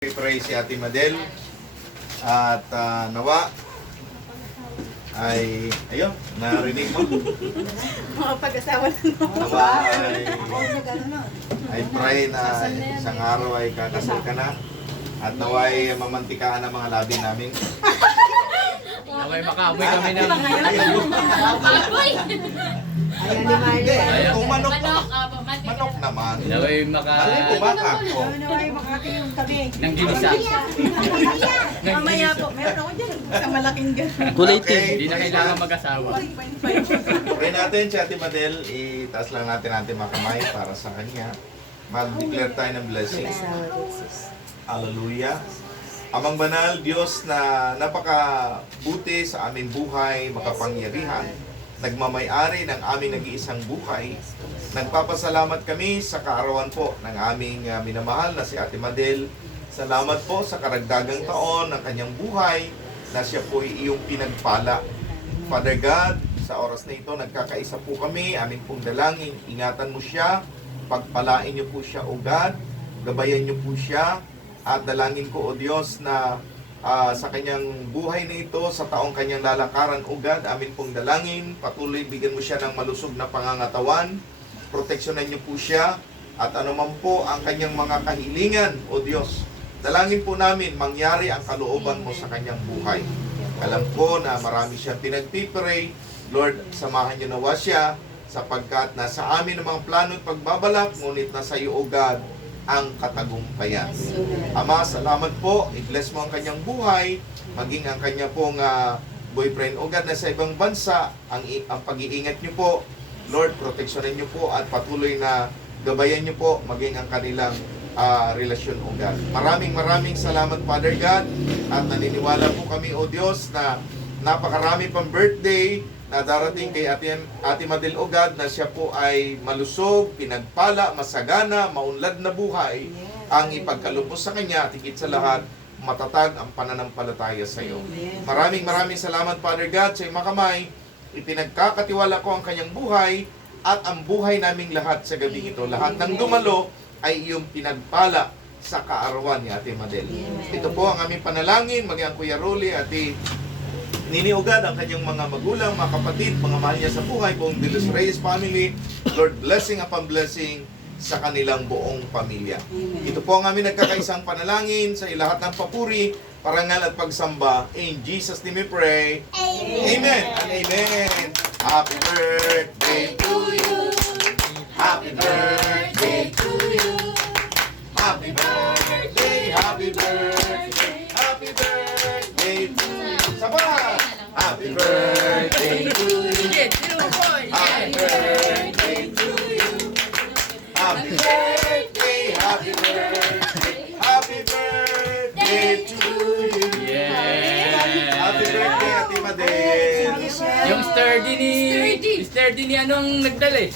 Pray si Ate Madel at nawa ay ayun, narinig mo? Mga pag-asawa na Nawa ay pray na isang araw ay kakasal ka na at nawa ay mamantikaan ang mga labi namin. Naway makaamoy kami ng Baboy! Ayan ni Maria. Ayaw. Kung manok Manok, manok naman. naway maka Alay ko baka ko. Naway makati yung tabi. ng ginisa. Ng Mamaya ginisa. po, meron ako dyan. Sa malaking gano'n. Okay. Hindi na kailangan mag-asawa. Pray natin si Ate Madel, itaas lang natin ating mga kamay para sa kanya. Mag-declare tayo ng blessing. Hallelujah. Amang banal, Diyos na napakabuti sa aming buhay, makapangyarihan, nagmamay-ari ng aming nag-iisang buhay. Nagpapasalamat kami sa kaarawan po ng aming minamahal na si Ate Madel. Salamat po sa karagdagang taon ng kanyang buhay na siya po ay iyong pinagpala. Father God, sa oras na ito, nagkakaisa po kami, aming pong dalangin, ingatan mo siya, pagpalain niyo po siya, O God, gabayan niyo po siya, at dalangin ko, O Diyos, na sa kanyang buhay na ito, sa taong kanyang lalakaran, O God, amin pong dalangin, patuloy bigyan mo siya ng malusog na pangangatawan, proteksyonan niyo po siya, at anuman po ang kanyang mga kahilingan, O Diyos, dalangin po namin, mangyari ang kalooban mo sa kanyang buhay. Alam ko na marami siyang pinagpipray, Lord, samahan niyo nawa siya, sapagkat nasa amin ang mga plano at pagbabalak, ngunit nasa iyo, O God, ang katagumpayan. Ama, salamat po. I-bless mo ang kanyang buhay, maging ang kanya pong boyfriend o God na sa ibang bansa, ang pag-iingat niyo po. Lord, proteksyonan niyo po at patuloy na gabayan niyo po maging ang kanilang relasyon o God. Maraming salamat, Father God, at naniniwala po kami, O Diyos, na napakarami pang birthday na darating kay Ate Madel, O God, na siya po ay malusog, pinagpala, masagana, maunlad na buhay, ang ipagkalubos sa kanya at higit sa lahat, matatag ang pananampalataya sa iyo. Maraming salamat, Father God, sa iyong mga kamay. Ipinagkakatiwala ko ang kanyang buhay at ang buhay naming lahat sa gabi ito. Lahat ng dumalo ay iyong pinagpala sa kaarawan ni Ate Madel. Ito po ang aming panalangin, maging ang Kuya Rolly, Ate Niniugad, ang kanyang mga magulang, mga kapatid, mga mahal niya sa buhay, buong De Los Reyes family. Lord, blessing upon blessing sa kanilang buong pamilya. Ito po ang aming nagkakaisang panalangin sa lahat ng papuri, parangal at pagsamba. In Jesus' name we pray. Amen and amen. Happy birthday to you. Happy birthday to you. Happy birthday, happy birthday, happy birthday to you. Sabay! Happy birthday to you. Happy birthday to you. Happy birthday, happy birthday, happy birthday to you. Yeah. Happy birthday, Ate Madel. Yung sturdy ni anong nagdala eh.